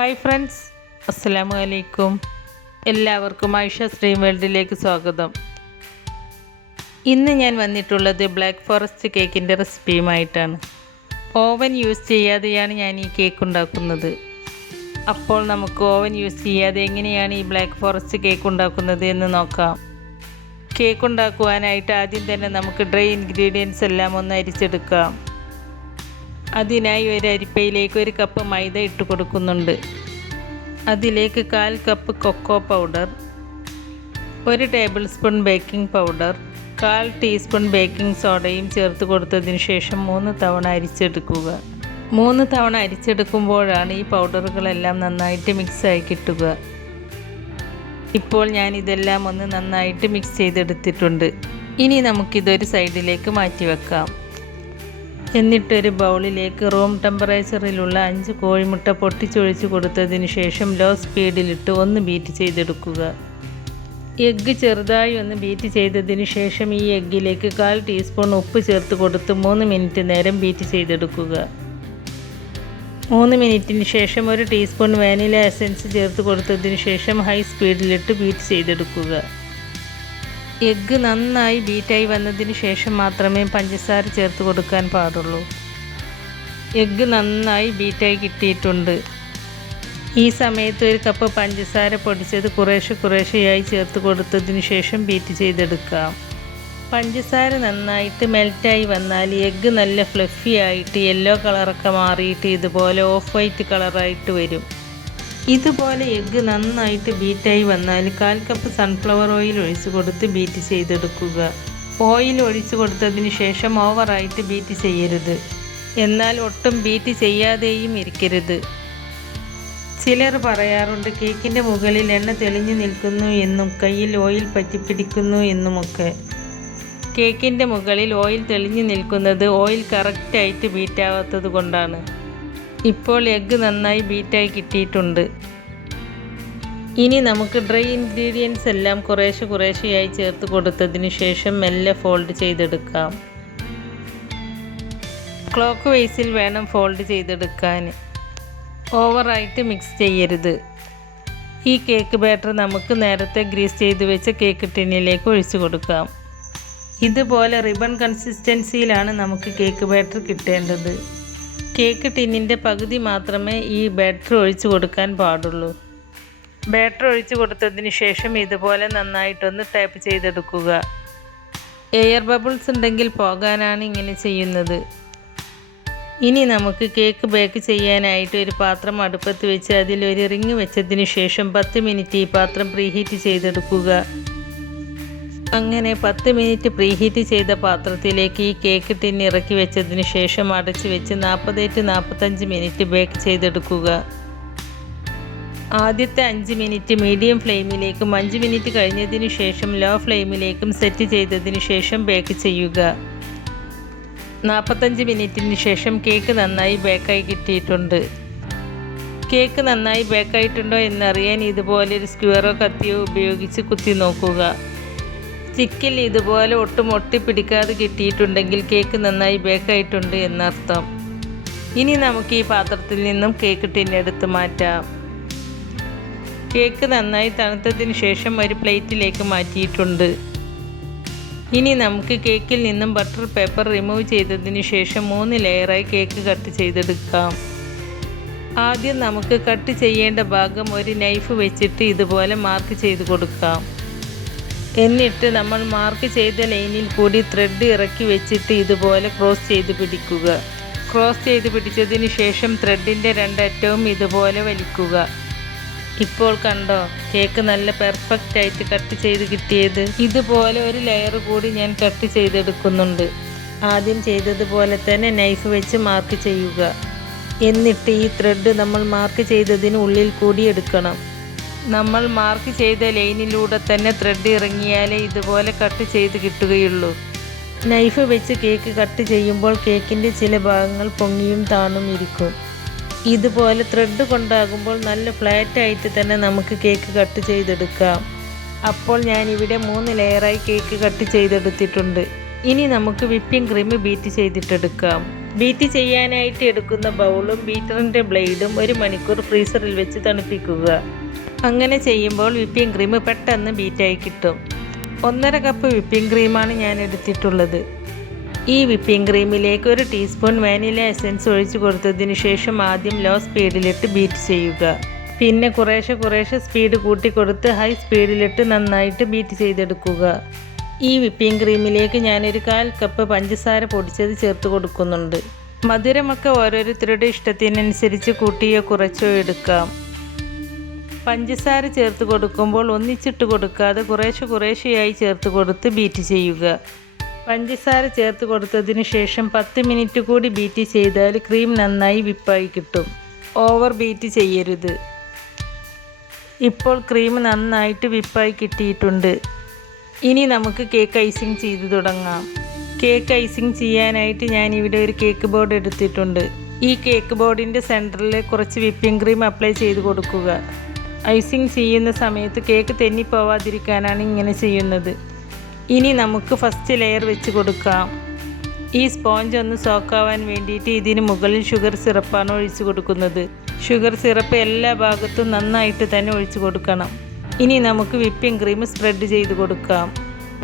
Hi friends, അസ്സലാമു അലൈക്കും. എല്ലാവർക്കും ആയിഷ സ്ട്രീം വേൾഡിലേക്ക് സ്വാഗതം. ഇന്ന് ഞാൻ വന്നിട്ടുള്ളത് ബ്ലാക്ക് ഫോറസ്റ്റ് കേക്കിൻ്റെ റെസിപ്പിയുമായിട്ടാണ്. ഓവൻ യൂസ് ചെയ്യാതെയാണ് ഞാൻ ഈ കേക്ക് ഉണ്ടാക്കുന്നത്. അപ്പോൾ നമുക്ക് ഓവൻ യൂസ് ചെയ്യാതെ എങ്ങനെയാണ് ഈ ബ്ലാക്ക് ഫോറസ്റ്റ് കേക്ക് ഉണ്ടാക്കുന്നത് എന്ന് നോക്കാം. കേക്ക് ഉണ്ടാക്കുവാനായിട്ട് ആദ്യം തന്നെ നമുക്ക് ഡ്രൈ ഇൻഗ്രീഡിയൻസ് എല്ലാം ഒന്ന് അരിച്ചെടുക്കാം. അതിനായി ഒരു അരിപ്പയിലേക്ക് 1 കപ്പ് മൈദ ഇട്ട് കൊടുക്കുന്നുണ്ട്. അതിലേക്ക് 1/4 cup cocoa powder, 1 tablespoon baking powder, 1/4 teaspoon baking സോഡയും ചേർത്ത് കൊടുത്തതിന് ശേഷം 3 തവണ അരിച്ചെടുക്കുക. 3 തവണ അരിച്ചെടുക്കുമ്പോഴാണ് ഈ പൗഡറുകളെല്ലാം നന്നായിട്ട് മിക്സായി കിട്ടുക. ഇപ്പോൾ ഞാൻ ഇതെല്ലാം ഒന്ന് നന്നായിട്ട് മിക്സ് ചെയ്തെടുത്തിട്ടുണ്ട്. ഇനി നമുക്കിതൊരു സൈഡിലേക്ക് മാറ്റി വെക്കാം. എന്നിട്ടൊരു ബൗളിലേക്ക് റൂം ടെമ്പറേച്ചറിലുള്ള 5 കോഴിമുട്ട പൊട്ടിച്ചൊഴിച്ച് കൊടുത്തതിന് ശേഷം ലോ സ്പീഡിലിട്ട് ഒന്ന് ബീറ്റ് ചെയ്തെടുക്കുക. എഗ്ഗ് ചെറുതായി ഒന്ന് ബീറ്റ് ചെയ്തതിന് ശേഷം ഈ എഗ്ഗിലേക്ക് 1/4 ടീസ്പൂൺ ഉപ്പ് ചേർത്ത് കൊടുത്ത് 3 മിനിറ്റ് നേരം ബീറ്റ് ചെയ്തെടുക്കുക. 3 മിനിറ്റിന് ശേഷം 1 ടീസ്പൂൺ വാനില എസൻസ് ചേർത്ത് കൊടുത്തതിന് ശേഷം ഹൈ സ്പീഡിലിട്ട് ബീറ്റ് ചെയ്തെടുക്കുക. എഗ്ഗ് നന്നായി ബീറ്റായി വന്നതിന് ശേഷം മാത്രമേ പഞ്ചസാര ചേർത്ത് കൊടുക്കാൻ പാടുള്ളൂ. എഗ്ഗ് നന്നായി ബീറ്റായി കിട്ടിയിട്ടുണ്ട്. ഈ സമയത്ത് 1 കപ്പ് പഞ്ചസാര പൊടിച്ചത് കുറേശ്ശെയായി ചേർത്ത് കൊടുത്തതിന് ശേഷം ബീറ്റ് ചെയ്തെടുക്കാം. പഞ്ചസാര നന്നായിട്ട് മെൽറ്റായി വന്നാൽ എഗ്ഗ് നല്ല ഫ്ലഫി ആയിട്ട് യെല്ലോ കളറൊക്കെ മാറിയിട്ട് ഇതുപോലെ ഓഫ് വൈറ്റ് കളറായിട്ട് വരും. ഇതുപോലെ എഗ്ഗ് നന്നായിട്ട് ബീറ്റായി വന്നാൽ 1/4 കപ്പ് സൺഫ്ലവർ ഓയിൽ ഒഴിച്ച് കൊടുത്ത് ബീറ്റ് ചെയ്തെടുക്കുക. ഓയിൽ ഒഴിച്ച് കൊടുത്തതിന് ശേഷം ഓവറായിട്ട് ബീറ്റ് ചെയ്യരുത്, എന്നാൽ ഒട്ടും ബീറ്റ് ചെയ്യാതെയും ഇരിക്കരുത്. ചിലർ പറയാറുണ്ട് കേക്കിൻ്റെ മുകളിൽ എണ്ണ തെളിഞ്ഞു നിൽക്കുന്നു എന്നും കയ്യിൽ ഓയിൽ പറ്റിപ്പിടിക്കുന്നു എന്നുമൊക്കെ. കേക്കിൻ്റെ മുകളിൽ ഓയിൽ തെളിഞ്ഞു നിൽക്കുന്നത് ഓയിൽ കറക്റ്റായിട്ട് ബീറ്റാവാത്തത് കൊണ്ടാണ്. ഇപ്പോൾ എഗ്ഗ് നന്നായി ബീറ്റായി കിട്ടിയിട്ടുണ്ട്. ഇനി നമുക്ക് ഡ്രൈ ഇൻഗ്രീഡിയൻസ് എല്ലാം കുറേശ്ശെയായി ചേർത്ത് കൊടുത്തതിന് ശേഷം മെല്ലെ ഫോൾഡ് ചെയ്തെടുക്കാം. ക്ലോക്ക് വൈസിൽ വേണം ഫോൾഡ് ചെയ്തെടുക്കാൻ. ഓവറായിട്ട് മിക്സ് ചെയ്യരുത്. ഈ കേക്ക് ബാറ്റർ നമുക്ക് നേരത്തെ ഗ്രീസ് ചെയ്ത് വെച്ച കേക്ക് ടിന്നിലേക്ക് ഒഴിച്ചു കൊടുക്കാം. ഇതുപോലെ റിബൺ കൺസിസ്റ്റൻസിയിലാണ് നമുക്ക് കേക്ക് ബാറ്റർ കിട്ടേണ്ടത്. കേക്ക് ടിന്നിൻ്റെ പകുതി മാത്രമേ ഈ ബാറ്റർ ഒഴിച്ചു കൊടുക്കാൻ പാടുള്ളൂ. ബാറ്റർ ഒഴിച്ചു കൊടുത്തതിന് ശേഷം ഇതുപോലെ നന്നായിട്ടൊന്ന് ടാപ്പ് ചെയ്തെടുക്കുക. എയർ ബബിൾസ് ഉണ്ടെങ്കിൽ പോകാനാണ് ഇങ്ങനെ ചെയ്യുന്നത്. ഇനി നമുക്ക് കേക്ക് ബേക്ക് ചെയ്യാനായിട്ട് ഒരു പാത്രം അടുപ്പത്ത് വെച്ച് അതിലൊരു റിങ് വെച്ചതിന് ശേഷം 10 മിനിറ്റ് ഈ പാത്രം പ്രീഹീറ്റ് ചെയ്തെടുക്കുക. അങ്ങനെ 10 മിനിറ്റ് പ്രീഹീറ്റ് ചെയ്ത പാത്രത്തിലേക്ക് ഈ കേക്ക് ടിൻ ഇറക്കി വെച്ചതിന് ശേഷം അടച്ച് വെച്ച് 40-45 മിനിറ്റ് ബേക്ക് ചെയ്തെടുക്കുക. ആദ്യത്തെ 5 മിനിറ്റ് മീഡിയം ഫ്ലെയിമിലേക്കും 5 മിനിറ്റ് കഴിഞ്ഞതിന് ശേഷം ലോ ഫ്ലെയിമിലേക്കും സെറ്റ് ചെയ്തതിന് ശേഷം ബേക്ക് ചെയ്യുക. 45 മിനിറ്റിന് ശേഷം കേക്ക് നന്നായി ബേക്കായി കിട്ടിയിട്ടുണ്ട്. കേക്ക് നന്നായി ബേക്കായിട്ടുണ്ടോ എന്നറിയാൻ ഇതുപോലൊരു സ്ക്വയറോ കത്തിയോ ഉപയോഗിച്ച് കുത്തി നോക്കുക. സ്റ്റിക്കിൽ ഇതുപോലെ ഒട്ടും ഒട്ടിപ്പിടിക്കാതെ കിട്ടിയിട്ടുണ്ടെങ്കിൽ കേക്ക് നന്നായി ബേക്കായിട്ടുണ്ട് എന്നർത്ഥം. ഇനി നമുക്ക് ഈ പാത്രത്തിൽ നിന്നും കേക്ക് ടിന്നെടുത്ത് മാറ്റാം. കേക്ക് നന്നായി തണുത്തതിന് ശേഷം ഒരു പ്ലേറ്റിലേക്ക് മാറ്റിയിട്ടുണ്ട്. ഇനി നമുക്ക് കേക്കിൽ നിന്നും ബട്ടർ പേപ്പർ റിമൂവ് ചെയ്തതിന് ശേഷം 3 ലെയറായി കേക്ക് കട്ട് ചെയ്തെടുക്കാം. ആദ്യം നമുക്ക് കട്ട് ചെയ്യേണ്ട ഭാഗം ഒരു നൈഫ് വെച്ചിട്ട് ഇതുപോലെ മാർക്ക് ചെയ്ത് കൊടുക്കാം. എന്നിട്ട് നമ്മൾ മാർക്ക് ചെയ്ത ലൈനിൽ കൂടി ത്രെഡ് ഇറക്കി വെച്ചിട്ട് ഇതുപോലെ ക്രോസ് ചെയ്ത് പിടിക്കുക. ക്രോസ് ചെയ്ത് പിടിച്ചതിന് ശേഷം ത്രെഡിൻ്റെ 2 അറ്റവും ഇതുപോലെ വലിക്കുക. ഇപ്പോൾ കണ്ടോ കേക്ക് നല്ല പെർഫെക്റ്റ് ആയിട്ട് കട്ട് ചെയ്ത് കിട്ടിയത്. ഇതുപോലെ ഒരു ലെയർ കൂടി ഞാൻ കട്ട് ചെയ്തെടുക്കുന്നുണ്ട്. ആദ്യം ചെയ്തതുപോലെ തന്നെ നൈഫ് വെച്ച് മാർക്ക് ചെയ്യുക. എന്നിട്ട് ഈ ത്രെഡ് നമ്മൾ മാർക്ക് ചെയ്തതിന് ഉള്ളിൽ കൂടി എടുക്കണം. നമ്മൾ മാർക്ക് ചെയ്ത ലൈനിലൂടെ തന്നെ ത്രെഡ് ഇറങ്ങിയാലേ ഇതുപോലെ കട്ട് ചെയ്ത് കിട്ടുകയുള്ളൂ. നൈഫ് വെച്ച് കേക്ക് കട്ട് ചെയ്യുമ്പോൾ കേക്കിൻ്റെ ചില ഭാഗങ്ങൾ പൊങ്ങിയും താണും ഇരിക്കും. ഇതുപോലെ ത്രെഡ് കൊണ്ടാകുമ്പോൾ നല്ല ഫ്ലാറ്റായിട്ട് തന്നെ നമുക്ക് കേക്ക് കട്ട് ചെയ്തെടുക്കാം. അപ്പോൾ ഞാനിവിടെ 3 ലെയറായി കേക്ക് കട്ട് ചെയ്തെടുത്തിട്ടുണ്ട്. ഇനി നമുക്ക് വിപ്പിംഗ് ക്രീം ബീറ്റ് ചെയ്തിട്ടെടുക്കാം. ബീറ്റ് ചെയ്യാനായിട്ട് എടുക്കുന്ന ബൗളും ബീറ്ററിൻ്റെ ബ്ലേഡും 1 മണിക്കൂർ ഫ്രീസറിൽ വെച്ച് തണുപ്പിക്കുക. അങ്ങനെ ചെയ്യുമ്പോൾ വിപ്പിംഗ് ക്രീം പെട്ടെന്ന് ബീറ്റായി കിട്ടും. 1.5 കപ്പ് വിപ്പിംഗ് ക്രീമാണ് ഞാൻ എടുത്തിട്ടുള്ളത്. ഈ വിപ്പിംഗ് ക്രീമിലേക്ക് 1 ടീസ്പൂൺ വാനില എസൻസ് ഒഴിച്ചു കൊടുത്തതിന് ശേഷം ആദ്യം ലോ സ്പീഡിലിട്ട് ബീറ്റ് ചെയ്യുക. പിന്നെ കുറേശ്ശെ സ്പീഡ് കൂട്ടിക്കൊടുത്ത് ഹൈ സ്പീഡിലിട്ട് നന്നായിട്ട് ബീറ്റ് ചെയ്തെടുക്കുക. ഈ വിപ്പിംഗ് ക്രീമിലേക്ക് ഞാനൊരു 1/4 കപ്പ് പഞ്ചസാര പൊടിച്ചത് ചേർത്ത് കൊടുക്കുന്നുണ്ട്. മധുരമൊക്കെ ഓരോരുത്തരുടെ ഇഷ്ടത്തിനനുസരിച്ച് കൂട്ടിയോ കുറച്ചോ എടുക്കാം. പഞ്ചസാര ചേർത്ത് കൊടുക്കുമ്പോൾ ഒന്നിച്ചിട്ട് കൊടുക്കാതെ കുറേശ്ശെയായി ചേർത്ത് കൊടുത്ത് ബീറ്റ് ചെയ്യുക. പഞ്ചസാര ചേർത്ത് കൊടുത്തതിന് ശേഷം 10 മിനിറ്റ് കൂടി ബീറ്റ് ചെയ്താൽ ക്രീം നന്നായി വിപ്പായി കിട്ടും. ഓവർ ബീറ്റ് ചെയ്യരുത്. ഇപ്പോൾ ക്രീം നന്നായിട്ട് വിപ്പായി കിട്ടിയിട്ടുണ്ട്. ഇനി നമുക്ക് കേക്ക് ഐസിങ് ചെയ്ത് തുടങ്ങാം. കേക്ക് ഐസിങ് ചെയ്യാനായിട്ട് ഞാനിവിടെ ഒരു കേക്ക് ബോർഡ് എടുത്തിട്ടുണ്ട്. ഈ കേക്ക് ബോർഡിൻ്റെ സെൻറ്ററിൽ കുറച്ച് വിപ്പിംഗ് ക്രീം അപ്ലൈ ചെയ്ത് കൊടുക്കുക. ഐസിങ് ചെയ്യുന്ന സമയത്ത് കേക്ക് തെന്നിപ്പോവാതിരിക്കാനാണ് ഇങ്ങനെ ചെയ്യുന്നത്. ഇനി നമുക്ക് ഫസ്റ്റ് ലെയർ വെച്ച് കൊടുക്കാം. ഈ സ്പോഞ്ച് ഒന്ന് സോക്കാവാൻ വേണ്ടിയിട്ട് ഇതിന് മുകളിൽ ഷുഗർ സിറപ്പാണ് ഒഴിച്ചു കൊടുക്കുന്നത്. ഷുഗർ സിറപ്പ് എല്ലാ ഭാഗത്തും നന്നായിട്ട് തന്നെ ഒഴിച്ചു കൊടുക്കണം. ഇനി നമുക്ക് വിപ്പിംഗ് ക്രീം സ്പ്രെഡ് ചെയ്ത് കൊടുക്കാം.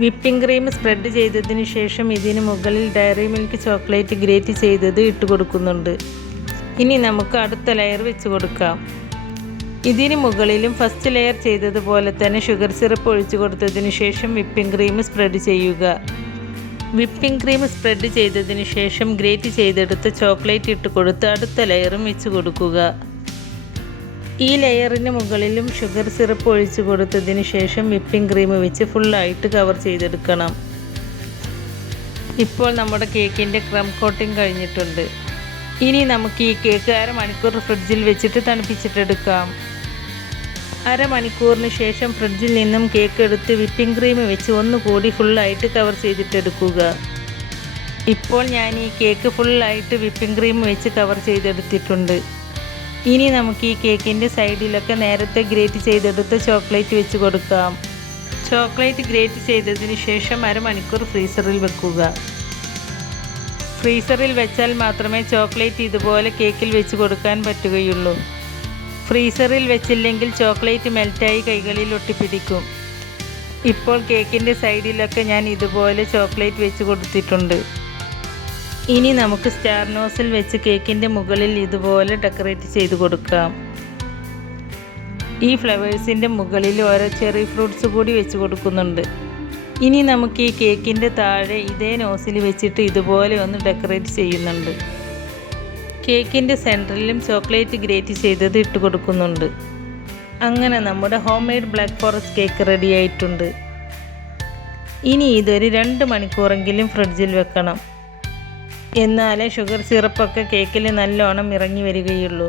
വിപ്പിംഗ് ക്രീം സ്പ്രെഡ് ചെയ്തതിന് ശേഷം ഇതിന് മുകളിൽ ഡയറി മിൽക്ക് ചോക്ലേറ്റ് ഗ്രേറ്റ് ചെയ്തത് ഇട്ട് കൊടുക്കുന്നുണ്ട്. ഇനി നമുക്ക് അടുത്ത ലെയർ വെച്ച് കൊടുക്കാം. ഇതിന് മുകളിലും ഫസ്റ്റ് ലെയർ ചെയ്തതുപോലെ തന്നെ ഷുഗർ സിറപ്പ് ഒഴിച്ചു കൊടുത്തതിന് ശേഷം വിപ്പിംഗ് ക്രീം സ്പ്രെഡ് ചെയ്യുക. വിപ്പിംഗ് ക്രീം സ്പ്രെഡ് ചെയ്തതിന് ശേഷം ഗ്രേറ്റ് ചെയ്തെടുത്ത് ചോക്ലേറ്റ് ഇട്ട് കൊടുത്ത് അടുത്ത ലെയറും വെച്ച് കൊടുക്കുക. ഈ ലെയറിന് മുകളിലും ഷുഗർ സിറപ്പ് ഒഴിച്ചു കൊടുത്തതിന് ശേഷം വിപ്പിംഗ് ക്രീം വെച്ച് ഫുള്ളായിട്ട് കവർ ചെയ്തെടുക്കണം. ഇപ്പോൾ നമ്മുടെ കേക്കിൻ്റെ ക്രം കോട്ടിംഗ് കഴിഞ്ഞിട്ടുണ്ട്. ഇനി നമുക്ക് ഈ കേക്ക് 1/2 മണിക്കൂർ ഫ്രിഡ്ജിൽ വെച്ചിട്ട് തണുപ്പിച്ചിട്ടെടുക്കാം. 1/2 മണിക്കൂറിന് ശേഷം ഫ്രിഡ്ജിൽ നിന്നും കേക്ക് എടുത്ത് വിപ്പിംഗ് ക്രീം വെച്ച് ഒന്നുകൂടി ഫുള്ളായിട്ട് കവർ ചെയ്തിട്ടെടുക്കുക. ഇപ്പോൾ ഞാൻ ഈ കേക്ക് ഫുള്ളായിട്ട് വിപ്പിംഗ് ക്രീം വെച്ച് കവർ ചെയ്തെടുത്തിട്ടുണ്ട്. ഇനി നമുക്ക് ഈ കേക്കിൻ്റെ സൈഡിലൊക്കെ നേരത്തെ ഗ്രേറ്റ് ചെയ്തെടുത്ത ചോക്ലേറ്റ് വെച്ച് കൊടുക്കാം. ചോക്ലേറ്റ് ഗ്രേറ്റ് ചെയ്തതിന് ശേഷം 1/2 മണിക്കൂർ ഫ്രീസറിൽ വെക്കുക. ഫ്രീസറിൽ വെച്ചാൽ മാത്രമേ ചോക്ലേറ്റ് ഇതുപോലെ കേക്കിൽ വെച്ച് കൊടുക്കാൻ പറ്റുകയുള്ളൂ. ഫ്രീസറിൽ വെച്ചില്ലെങ്കിൽ ചോക്ലേറ്റ് മെൽറ്റായി കൈകളിൽ ഒട്ടിപ്പിടിക്കും. ഇപ്പോൾ കേക്കിൻ്റെ സൈഡിലൊക്കെ ഞാൻ ഇതുപോലെ ചോക്ലേറ്റ് വെച്ച് കൊടുത്തിട്ടുണ്ട്. ഇനി നമുക്ക് സ്റ്റാർ നോസിൽ വെച്ച് കേക്കിൻ്റെ മുകളിൽ ഇതുപോലെ ഡെക്കറേറ്റ് ചെയ്ത് കൊടുക്കാം. ഈ ഫ്ലവേഴ്സിൻ്റെ മുകളിൽ ഓരോ ചെറി ഫ്രൂട്ട്സ് കൂടി വെച്ച് കൊടുക്കുന്നുണ്ട്. ഇനി നമുക്ക് ഈ കേക്കിൻ്റെ താഴെ ഇതേ നോസിൽ വെച്ചിട്ട് ഇതുപോലെ ഒന്ന് ഡെക്കറേറ്റ് ചെയ്യുന്നുണ്ട്. കേക്കിൻ്റെ സെൻറ്ററിലും ചോക്ലേറ്റ് ഗ്രേറ്റ് ചെയ്തത് ഇട്ട് കൊടുക്കുന്നുണ്ട്. അങ്ങനെ നമ്മുടെ home made black forest cake ready ആയിട്ടുണ്ട്. ഇനി ഇതൊരു 2 മണിക്കൂറെങ്കിലും ഫ്രിഡ്ജിൽ വെക്കണം. എന്നാലേ ഷുഗർ സിറപ്പൊക്കെ കേക്കിൽ നല്ലോണം ഇറങ്ങി വരികയുള്ളൂ.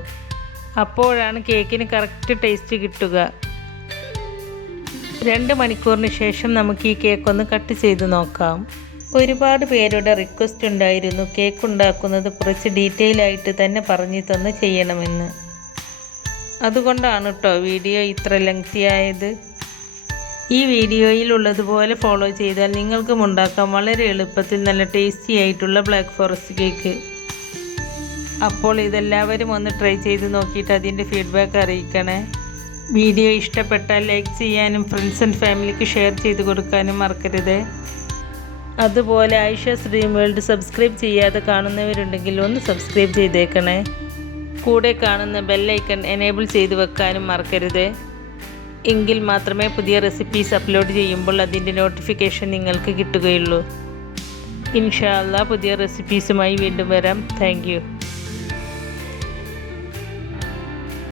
അപ്പോഴാണ് കേക്കിന് കറക്റ്റ് ടേസ്റ്റ് കിട്ടുക. 2 മണിക്കൂറിന് ശേഷം നമുക്ക് ഈ കേക്ക് ഒന്ന് കട്ട് ചെയ്ത് നോക്കാം. ഒരുപാട് പേരുടെ റിക്വസ്റ്റ് ഉണ്ടായിരുന്നു കേക്ക് ഉണ്ടാക്കുന്നത് കുറച്ച് ഡീറ്റെയിൽ ആയിട്ട് തന്നെ പറഞ്ഞു തന്ന് ചെയ്യണമെന്ന്. അതുകൊണ്ടാണ് കേട്ടോ വീഡിയോ ഇത്ര ലെങ്തി ആയത്. ഈ വീഡിയോയിൽ ഉള്ളതുപോലെ ഫോളോ ചെയ്താൽ നിങ്ങൾക്കും ഉണ്ടാക്കാം വളരെ എളുപ്പത്തിൽ നല്ല ടേസ്റ്റി ആയിട്ടുള്ള ബ്ലാക്ക് ഫോറസ്റ്റ് കേക്ക്. അപ്പോൾ ഇതെല്ലാവരും ഒന്ന് ട്രൈ ചെയ്ത് നോക്കിയിട്ട് അതിൻ്റെ ഫീഡ്ബാക്ക് അറിയിക്കണേ. വീഡിയോ ഇഷ്ടപ്പെട്ടാൽ ലൈക്ക് ചെയ്യാനും ഫ്രണ്ട്സ് ആൻഡ് ഫാമിലിക്ക് ഷെയർ ചെയ്ത് കൊടുക്കാനും മറക്കരുത്. അതുപോലെ ആയിഷാസ് ഡ്രീം വേൾഡ് സബ്സ്ക്രൈബ് ചെയ്യാതെ കാണുന്നവരുണ്ടെങ്കിൽ ഒന്ന് സബ്സ്ക്രൈബ് ചെയ്തേക്കണേ. കൂടെ കാണുന്ന ബെല്ലൈക്കൺ എനേബിൾ ചെയ്ത് വെക്കാനും മറക്കരുത്. എങ്കിൽ മാത്രമേ പുതിയ റെസിപ്പീസ് അപ്ലോഡ് ചെയ്യുമ്പോൾ അതിൻ്റെ നോട്ടിഫിക്കേഷൻ നിങ്ങൾക്ക് കിട്ടുകയുള്ളൂ. ഇൻഷാ അല്ലാഹ് പുതിയ റെസിപ്പീസുമായി വീണ്ടും വരാം. Thank you.